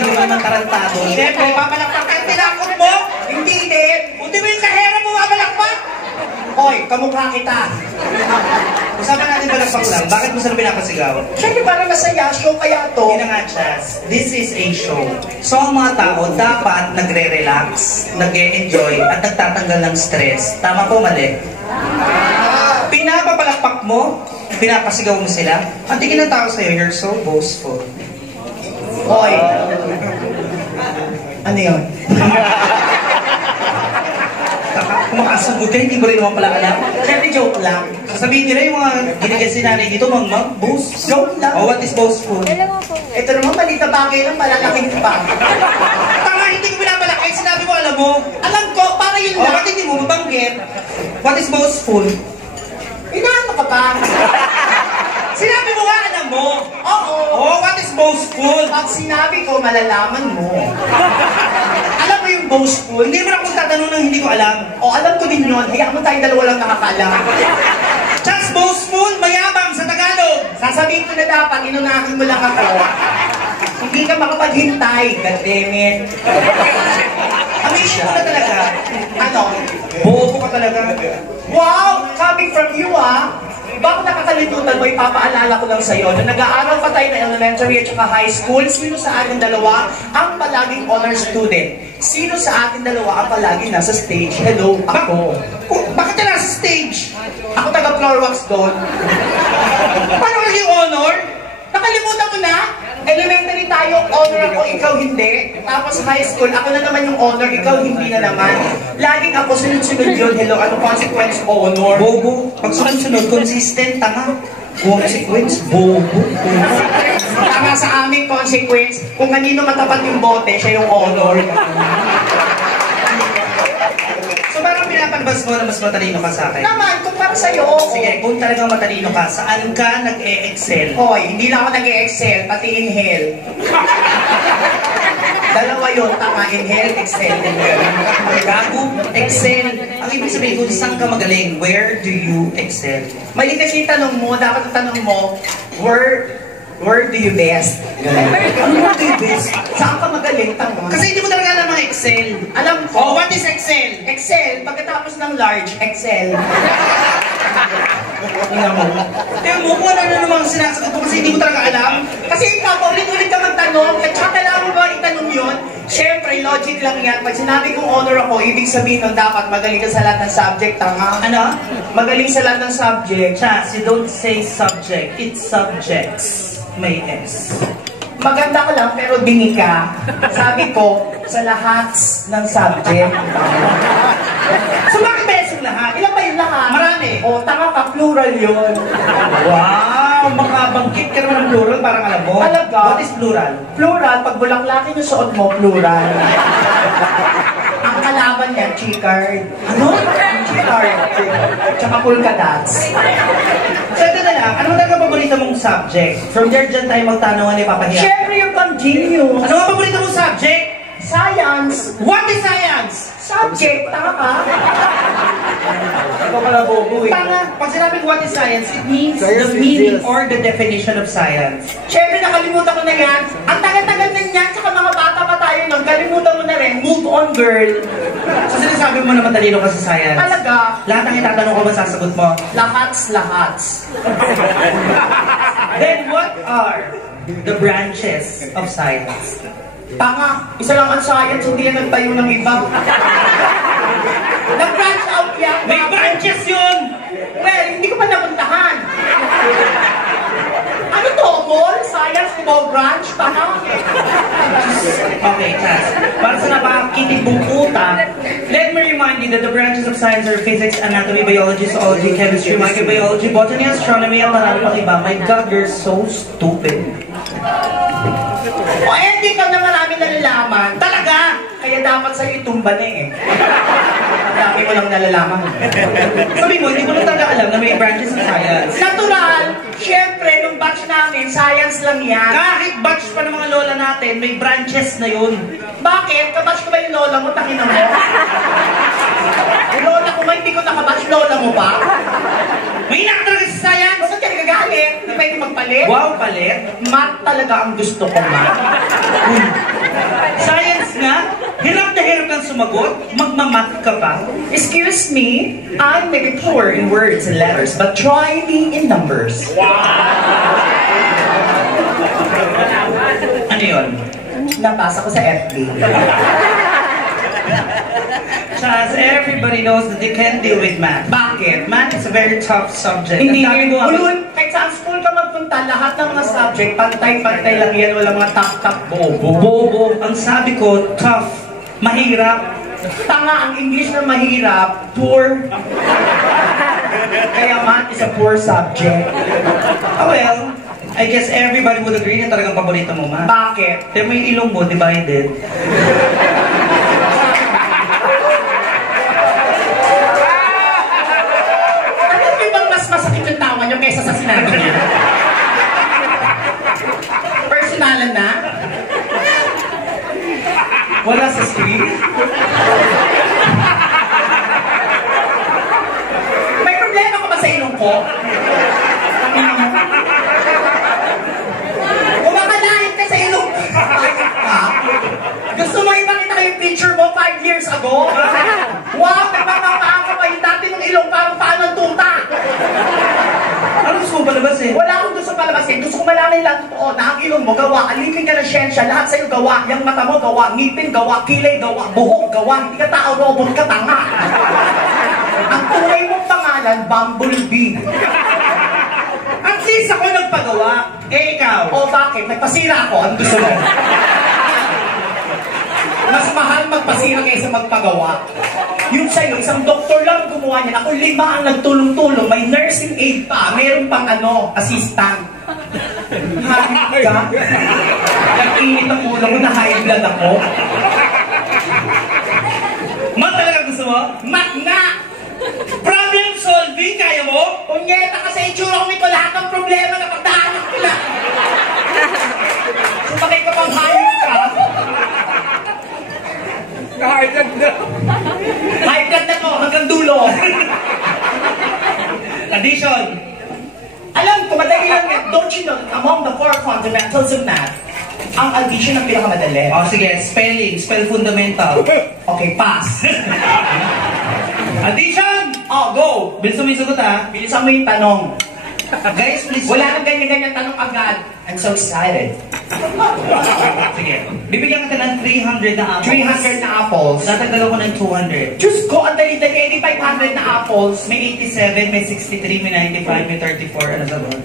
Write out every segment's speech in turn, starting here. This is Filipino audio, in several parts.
hindi mo naman tarantado. Siyempre, papalakpak ka, tinakot mo! Hindi din! Buti mo yung kahera mo, papalakpak! Hoy, kamukha kita! Usapan natin balakpak lang, bakit mo sila pinapasigaw? Siyempre para masaya, show kaya to. Hindi na nga, Chas. This is a show. So, ang mga tao dapat nagre-relax, nag-e-enjoy, at nagtatanggal ng stress. Tama po, mali? Pinapapalakpak mo, pinapasigaw mo sila, ang tingin ng tao sa'yo, you're so boastful. Hoy. Ano yun? Kumakasagot ka, hindi mo rin naman pala alam. Siyempre joke lang. Sabihin nila yung mga ginigay si nanay dito, boast. Joke lang. Oh, what is boastful? Ito naman, maliit na bagay lang, malalaking pa. Tama, hindi ko pinapalakay. Sinabi mo, alam mo. Alam ko, para yun Oh, lang. bakit hindi mo mabanggit? What is boastful? Inaano ka pa? Sinabi mo nga, alam mo. Oo. Oh, what is boastful? Pag sinabi ko, malalaman mo. Alam mo yung boastful? Hindi mo na akong tatanong ng hindi ko alam. O, alam ko din yun. Hayaan mo tayong dalawa lang nakakaalam. Just boastful, mayabang sa Tagalog. Sasabihin ko na dapat, inunahin mo lang ako. Hindi ka makapaghintay. God damn it. Amazing mo na talaga. Ano? Bobo ka talaga. Wow! Coming from you, ah! Bakit nakakalimutan mo, ipapaalala ko lang sa'yo, na nag-aaral pa tayo na elementary at saka high school, sino sa ating dalawa ang palaging honor student? Sino sa ating dalawa ang palaging nasa stage? Hello, ako. Bakit ka nasa stage? Ako taga-floor wax doon. Paano ka naging honor? Nakalimutan mo na? Elementary tayo, honor ako, ikaw hindi. Tapos high school, ako na naman yung honor, ikaw hindi na naman. Laging ako sunod-sunod yun. Hello, ano consequence? Honor. Bobo. Pag sunod-sunod, consistent, tanga. Consequence, bobo. Tama sa aming consequence, kung kanino matapat yung bote, siya yung honor. So parang pinapanbas mo na mas matalino ka sa akin? Naman, kung para sa'yo, oo. Sige, kung talagang matalino ka, saan ka nag-e-excel? Hoy, hindi lang ako nag-e-excel, pati inhale. Dalawa yun, tama, inhale, exhale. Gago, excel. Ang ibig sabihin, kung saan ka magaling, where do you excel? Mali kasi yung tanong mo, dapat ang tanong mo, where do you best? Ano where do you best? Saan ka magaling, tama? Kasi hindi mo talaga alam ang Excel. Alam ko. Oh, what is Excel? Excel, pagkatapos ng large, Excel. Tingnan mo. Tingnan mo kung ano namang sinasagot mo kasi hindi mo talaga alam. Kasi ikaw, paulit-ulit ka magtanong, at saka kailangan mo ba itanong yun? Siyempre, logic lang yan. Pag sinabi kong honor ako, ibig sabihin nun dapat magaling ka sa lahat ng subject, tama? Ano? Magaling sa lahat ng subject. Chas, you don't say subject. It's subjects. May S. Maganda ka lang, pero dingi ka. Sabi ko, sa lahat ng subject. So bakit beses yung lahat? Ilan ba yung lahat? Marami. O, tanga ka, plural yun. Wow! Makabangkit ka naman ng plural, parang alam mo. Talaga? What is plural? Plural, pag bulaklakin yung suot mo, plural. Ang kalaban niya, chicard. Ano? Chicard. Tsaka polka dots. So ito na lang, ano talaga paborito mong subject? From there, dyan tayo magtanungan ni Papahiya. Siyempre yung continuous. Ano ang paborito mong subject? Science. What is science? Subject, tanga ka. Ikaw pala bobo eh. Tanga. Pag sinabing what is science, it means the meaning or the definition of science. Siyempre, nakalimutan ko na yan. Ang tagal-tagal na yan, tsaka mga bata pa tayo nang kalimutan mo na rin. Move on, girl. So sinasabi mo na matalino ka sa science. Talaga. Lahat ng itatanong ko, masasagot mo. Lahats. Then what are the branches of science? Tanga, isa lang ang science, hindi yan nagtayo ng iba. Nag-branch out yan. May branches yun! Well, hindi ko pa napuntahan. Ano to, mall? Science, mo branch? Tanga. Okay, Chas. Para sa napakakitig mong utak, let me remind you that the branches of science are physics, anatomy, biology, zoology, chemistry, microbiology, botany, astronomy, at marami pang iba. My God, you're so stupid. O hindi ka na marami nalalaman. Talaga! Kaya dapat sa'yo itumba na eh. Ang dami mo lang nalalaman. Sabi mo, hindi mo na talaga alam na may branches of science. Natural! Siyempre, nung batch namin, science lang yan. Kahit batch pa ng mga lola natin, may branches na yun. Bakit? Kabatch ko ba yung lola mo? Tangina mo? Yung lola ko ba, hindi ko nakabatch lola mo pa? May inak talaga sa science! Bakit ka nagagalit? Hindi pwede magpalit? Wow, palit! Math talaga ang gusto ko, math. Science nga, hirap na hirap kang sumagot, magmamak ka pa. Excuse me, I may be poor in words and letters, but try me in numbers. Ano yun? Nabasa ko sa FB. Chaz, everybody knows that you can't deal with math. Bakit? Math is a very tough subject. Hindi Ang dami mo kahit saan school ka magpunta, lahat ng mga subject, pantay-pantay lang yan, wala mga top-top bobo. bobo. Ang sabi ko, tough, mahirap. Tanga, ang English na mahirap, poor. Kaya math is a poor subject. Oh well, I guess everybody would agree na talagang paborito mo math. Bakit? Pero may ilong mo, divided. Ano ba bang mas masakit yung tawa niyo kaysa sa sinabi niya? Personalan na? Wala sa screen? May problema ka ba sa ilong ko? Umakalain ka sa ilong ko. Gusto mo ipakita ko yung picture mo 5 years ago? Wow, nagmamapaan ka pa yung dati ng ilong parang paan ng tuta. Ano gusto mo palabasin? Wala akong gusto palabasin. Gusto ko malaman lang totoo na ang ilong mo gawa. Alipin ka ng siyensya. Lahat sa'yo gawa. Yung mata mo gawa. Ngipin gawa. Kilay gawa. Buhok gawa. Hindi ka tao. Robot ka. Tanga. Ang tunay mong pangalan, Bumblebee. At least ako nagpagawa. Eh, ikaw? O bakit? Nagpasira ako. Ano gusto mo? Mas mahal magpasira kaysa magpagawa. Yung sa'yo, isang doktor lang gumawa niyan. Ako 5 ang nagtulong-tulong. May nursing aid pa. Meron pang assistant. Hahit ka? Nag-init ang ulo ko na high blood ako. Mat talaga gusto mo? Mat nga! Problem solving, kaya mo? Punyeta ka sa itsura ko nito. Lahat ng problema na pagdaanan ko na. Sumakay ka pang hayop ka. High blood na. High blood na to hanggang dulo. Addition. Alam ko, madali lang yan. Don't you know, among the 4 fundamentals of math, ang addition ang pinakamadali. Oh, sige, spelling. Spell fundamental. Okay, pass. Addition! Oh, go! Bilisan mo yung sagot, ha? Bilisan mo yung tanong. Guys, please. Wala nang ganyan-ganyan tanong agad. I'm so excited. Sige. Bibigyan kita ng 300 na apples. 300 na apples. Tatagdala ko ng 200. Diyos ko, ang dali-dali. 500 na apples. May 87, may 63, may 95, may 34. Ano sagot?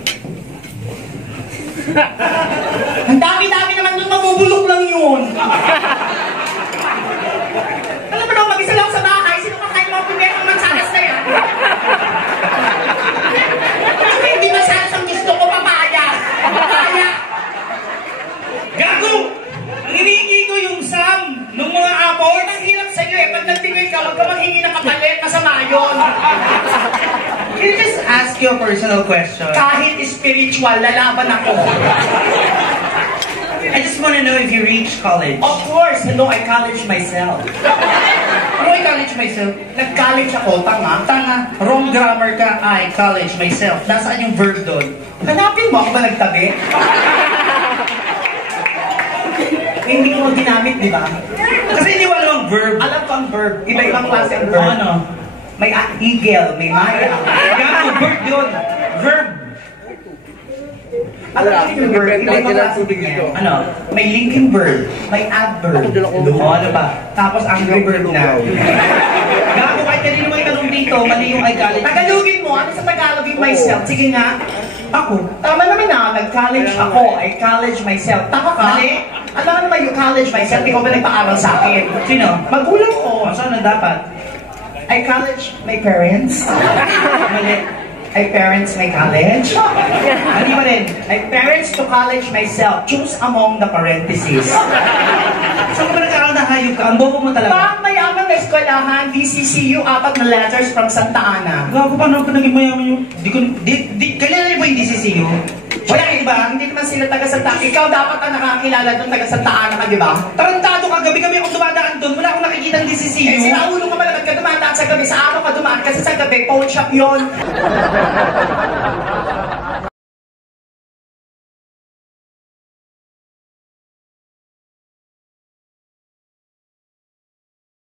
Ang dami-dami naman nun, mabubulok lang yun. Alam mo daw, mag-isa lang sa bahay. Sino kakain mga pumiyang mansanas na yan? Hindi masalas ang gusto ko, papaya. Papaya. Gago! Ang hinihingi ko yung sum ng mga apples. Ang hirap sa'yo eh. Pag nagbigay ka, huwag ka manghingi ng kapalit. Masama yun. Can you just ask you a personal question? Kahit spiritual, lalaban ako. I just want to know if you reached college. Of course, hello, I college myself. Ano I college myself? Nag-college ako, tanga. Tanga, wrong grammar ka. I college myself. Nasaan yung verb doon? Hanapin mo ako ba nagtabi? Hindi ko ginamit, di ba? Kasi hindi wala ang verb. Alam ko ang verb. Iba-ibang klase ang verb. Ano? May eagle, may maya. Gago, verb yun. Verb. Alam mo yung verb, iba-ibang klase din yan. Ano? May linking verb, may adverb. O, ano ba? Tapos angry verb na. Gago, kahit kanino mo itanong dito, mali yung I college. Tagalogin mo, ano sa Tagalogin myself? Sige nga. Ako. Tama naman na, nag-college ako. I college myself. Taka ka? Mali. Alam mo naman yung college myself, ikaw ba nagpa-aral sa akin? Sino? Magulang ko. O, saan na dapat? I college my parents. Mali. I parents my college. Mali pa rin. I parents to college myself. Choose among the parentheses. Saan ka ba nagkakaroon na hayop ka? Ang bobo mo talaga. Pag mayaman na eskwelahan, DCCU, 4 na letters from Santa Ana. Gago, paano ka naging mayaman yun? Kanina rin ba yung DCCU? Wala, iba, hindi naman sila taga Santa Ana. Ikaw dapat ang nakakilala doon, taga Santa Ana ka, di ba? Tarantado ka, gabi-gabi ako dumadaan doon. Wala akong nakikita ng Eh, DCCU. sinaulo ka malagad ka dumadaan sa gabi. Sa araw ka dumaan kasi sa gabi, pawn shop yun.